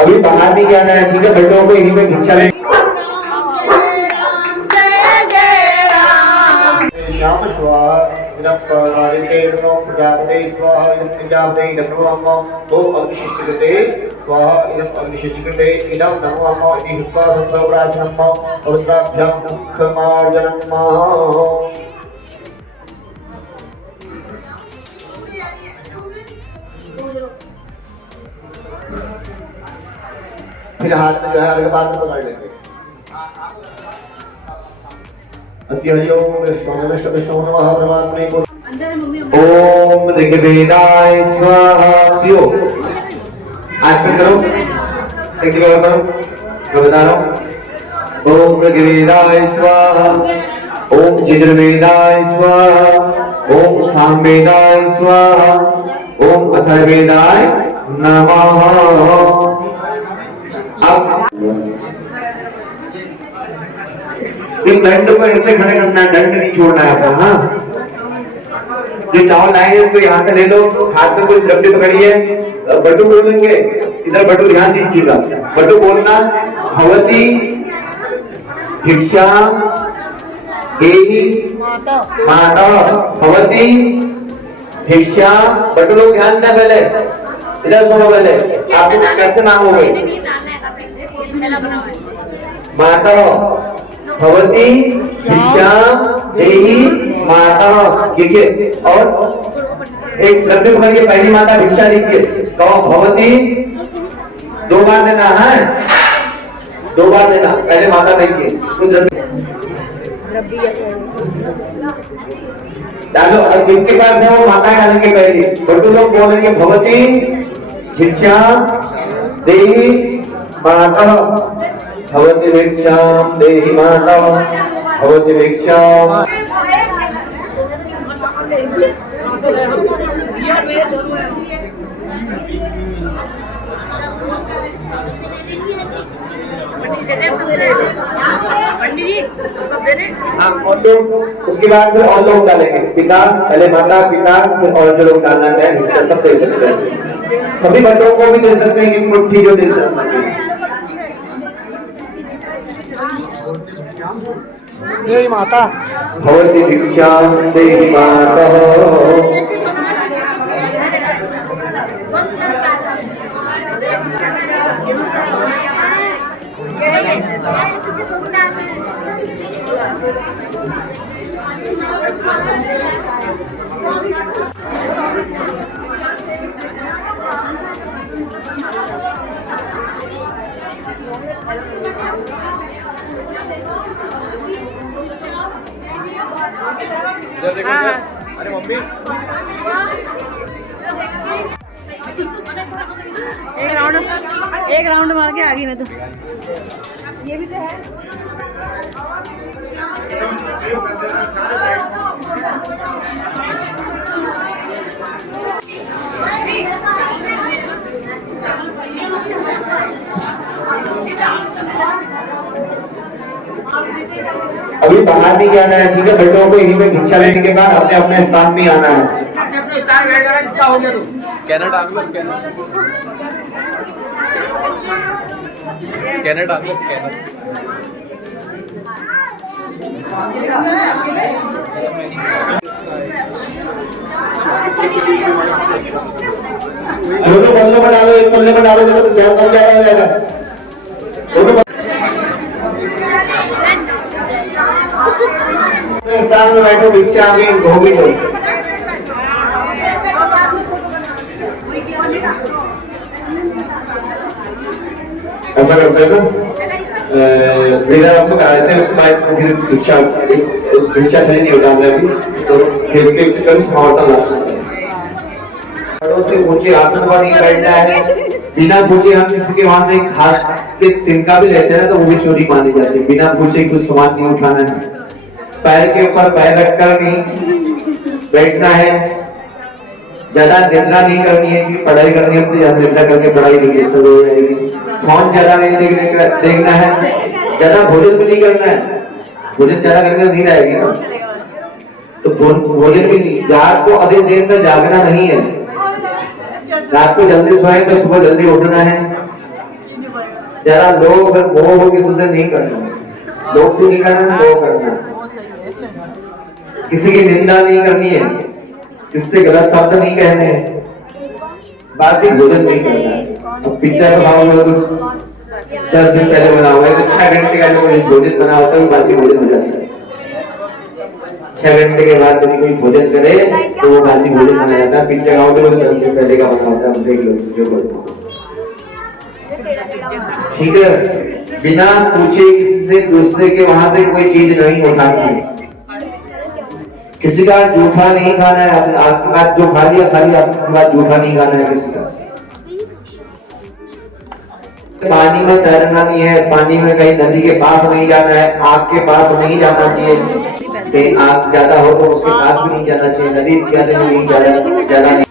अभी बाहर नहीं जाना है, ठीक है? बच्चों को यहीं पे भिक्षा ले। श्याम स्वाहा इदं नारिकेलो प्रजापते स्वाहा इदं प्रजापते नमो नमो अग्निशिष्टकृते स्वाहा इदं अग्निशिष्टकृते इदं नमो नमो इति हुक्त्वा संप्राचनं पवित्राभ्यां मुखमार्जनं फिर हाथ में जो है अर्घ पात्र पकड़ लेंगे। अत्यहरिओम विष्णु नमः परमात्मे को ओम ऋग्वेदाय स्वाहा। पियो आज फिर करो, एक बार करो, मैं बता रहा हूँ। ओम ऋग्वेदाय स्वाहा, ओम यजुर्वेदाय स्वाहा, ओम सामवेदाय स्वाहा, ओम अथर्ववेदाय नमः। अब दंड को ऐसे खड़े करना है, दंड नहीं छोड़ना है आपको। हाँ, जो चावल लाएंगे उसको यहाँ से ले लो, हाथ में कोई द्रव्य पकड़िए, बटू बोलेंगे, इधर बटू ध्यान दीजिएगा। बटू बोलना भवती भिक्षा देहि माता, भवती भिक्षा। बटू लोग ध्यान दें, पहले इधर सुनो। पहले आपको कैसे नाम हो गए? माता भवती भिक्षा देहि माता, देखिए। और एक द्रव्य पकड़िए, पहली माता भिक्षा दीजिए, तो भवती दो बार देना है, दो बार देना, पहले माता देखिए तो द्रव्य डालो। और जिनके पास है वो माता डालेंगे पहले। बटू लोग बोलेंगे भवती भिक्षा देहि माता, भवती भिक्षां देहि माता, भवती भिक्षां। और लोग उसके बाद फिर और लोग डालेंगे, पिता पहले माता, पिता फिर और जो लोग डालना चाहे भिक्षा सब दे सकते हैं। सभी बच्चों को भी दे सकते हैं कि मुट्ठी जो दे सकते हैं। देहि माता भवती भिक्षां देहि माता। अरे मम्मी एक राउंड मार के आ गई मैं तो। ये भी तो है। अभी बाहर नहीं जाना है, ठीक है? बच्चों को यहीं पे भिक्षा लेने के बाद अपने अपने स्थान में आना है। स्कैनर डाल लो, स्कैनर डाल लो, स्कैनर। दोनों पल्ले पर डालो, एक पल्ले पर डालोगे तो ज्यादा हो जाएगा। दोनों स्थान में बैठो, भिक्षा आगे होगी तो ऐसा करते हैं ना। मेरा आपको कहा जाता है उसके बाद फिर भिक्षा खाली नहीं होता है अभी तो फेस के चक्कर समावता लास्ट में से ऊंचे आसन पर नहीं बैठना है। बिना पूछे हम किसी के वहां से खास के तिनका भी लेते हैं तो वो भी चोरी मानी जाती है। बिना पूछे कुछ सामान नहीं उठाना है। पैर के ऊपर पैर रखकर नहीं बैठना है। ज्यादा निद्रा नहीं करनी है क्योंकि पढ़ाई करनी है तो ज्यादा निद्रा करके पढ़ाई नहीं डिस्टर्ब हो जाएगी। फोन ज्यादा नहीं देखना है। ज्यादा भोजन भी नहीं करना है। भोजन ज्यादा करने से नींद आएगी ना, तो भोजन भी नहीं। जाग को अधिक देर तक जागना नहीं है। रात को जल्दी सोए तो सुबह जल्दी उठना है। जरा लोग मोह किसी से नहीं करना, लोग को नहीं करना, मोह करना। किसी की निंदा नहीं करनी है, किससे गलत शब्द नहीं कहने हैं, बासी भोजन नहीं करना है। अब पिक्चर बनाओगे कुछ 10 दिन पहले बनाओगे तो 6 घंटे का जो भोजन बना होता है वो बासी भोजन हो जाता है। 6 घंटे के बाद यदि कोई भोजन करे तो वो बासी भोजन बना जाता है। पिक्चर आओगे तो 10 दिन पहले का बना होता है, देख लो जो बोलते। ठीक है, बिना पूछे किसी से दूसरे के वहां से कोई चीज नहीं उठानी है। किसी का जूठा नहीं खाना है। आज के बाद जो खा लिया खा लिया, आपके बाद जूठा नहीं खाना है किसी का। पानी में तैरना नहीं है, पानी में कहीं नदी के पास नहीं जाना है, आग के पास नहीं जाना चाहिए। कहीं आग ज्यादा हो तो उसके पास भी नहीं जाना चाहिए, नदी ज्यादा नहीं ज्यादा नहीं।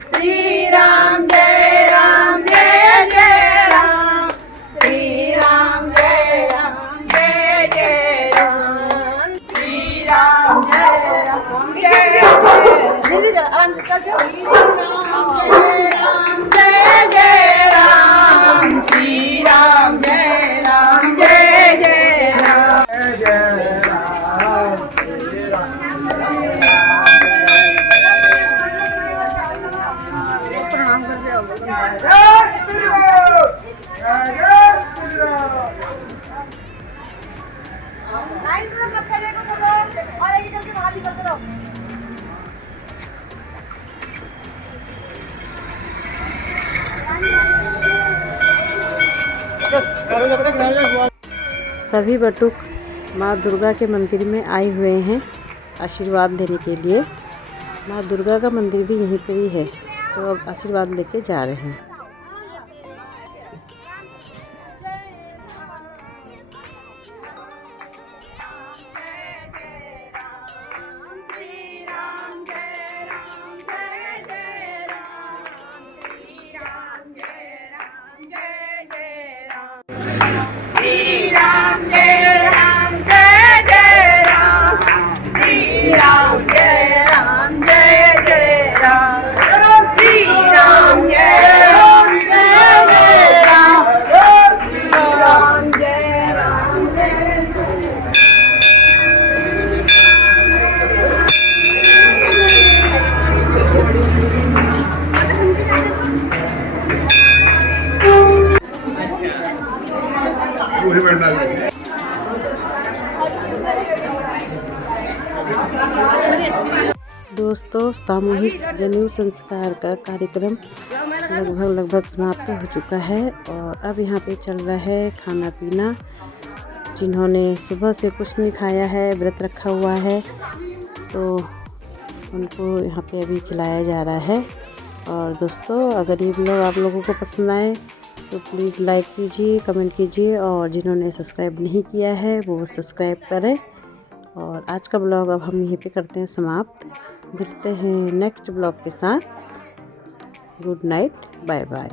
श्री राम जय राम जय जय राम, श्री राम जय राम जय जय राम, श्री राम जय राम जय जय राम, श्री राम जय जय राम, श्री राम जय राम जय जय राम, जय सभी बटुक माँ दुर्गा के मंदिर में आए हुए हैं आशीर्वाद लेने के लिए। माँ दुर्गा का मंदिर भी यहीं पर ही है, तो अब आशीर्वाद लेके जा रहे हैं। दोस्तों, सामूहिक जनेऊ संस्कार का कार्यक्रम लगभग समाप्त हो चुका है और अब यहाँ पे चल रहा है खाना पीना। जिन्होंने सुबह से कुछ नहीं खाया है, व्रत रखा हुआ है, तो उनको यहाँ पे अभी खिलाया जा रहा है। और दोस्तों, अगर ये ब्लॉग आप लोगों को पसंद आए तो प्लीज़ लाइक कीजिए, कमेंट कीजिए, और जिन्होंने सब्सक्राइब नहीं किया है वो सब्सक्राइब करें। और आज का ब्लॉग अब हम यहीं पे करते हैं समाप्त। मिलते हैं नेक्स्ट ब्लॉग के साथ। Good night, bye bye.